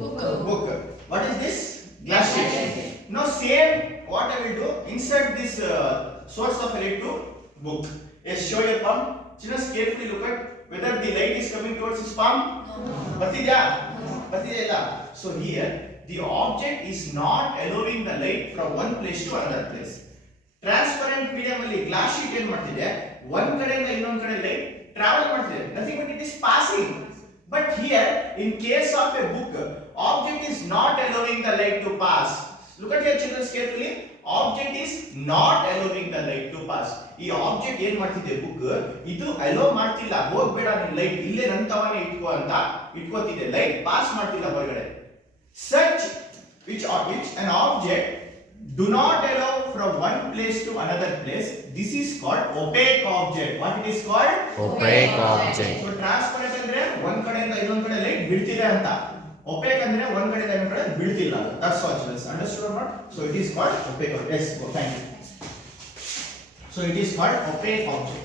book. What is this? Glass sheet. Now same what I will do, insert this source of light to book. Yes, show your palm. Just carefully look at whether the light is coming towards his palm. No. So here the object is not allowing the light from one place to another place. Transparent medium ಅಲ್ಲಿ glass sheet ಏನು ಮಾಡ್ತಿದೆ, ಒಂದು ಕಡೆಯಿಂದ ಇನ್ನೊಂದು ಕಡೆ light travel ಮಾಡ್ತಿದೆ. Nothing but it is passing. But here, in case of a book, object is not allowing the light to pass. Look at your children carefully. Object is not allowing the light to pass. ಈ object ಏನ್ ಮಾಡ್ತಿದೆ book, ಇದು allow ಮಾಡ್ತಿಲ್ಲ, ಹೋಗಬೇಡ ನಿನ್ light ಇಲ್ಲೇ ನಂತವನೇ ಇಟ್ಕೋ ಅಂತ ಇಟ್ಕೋತಿದೆ, light pass ಮಾಡ್ತಿಲ್ಲ ಹೊರಗಡೆ. Such which an object do not allow from one place to another place, this is called opaque object. What it is called? Opaque object. So transparent ಅಂದ್ರೆ ಒಂದ್ ಕಡೆಯಿಂದ ಇನ್ನೊಂದ್ ಕಡೆ ಲೈಟ್ ಬೀಳ್ತಿದೆ ಅಂತ, opaque ಅಂದ್ರೆ ಒಂದ್ ಕಡೆಯಿಂದ ಇನ್ನೊಂದ್ ಕಡೆ ಬೀಳ್ತಿಲ್ಲ. That's all children. Understood or not? So it is called opaque object. Yes, thank you. So it is called opaque object.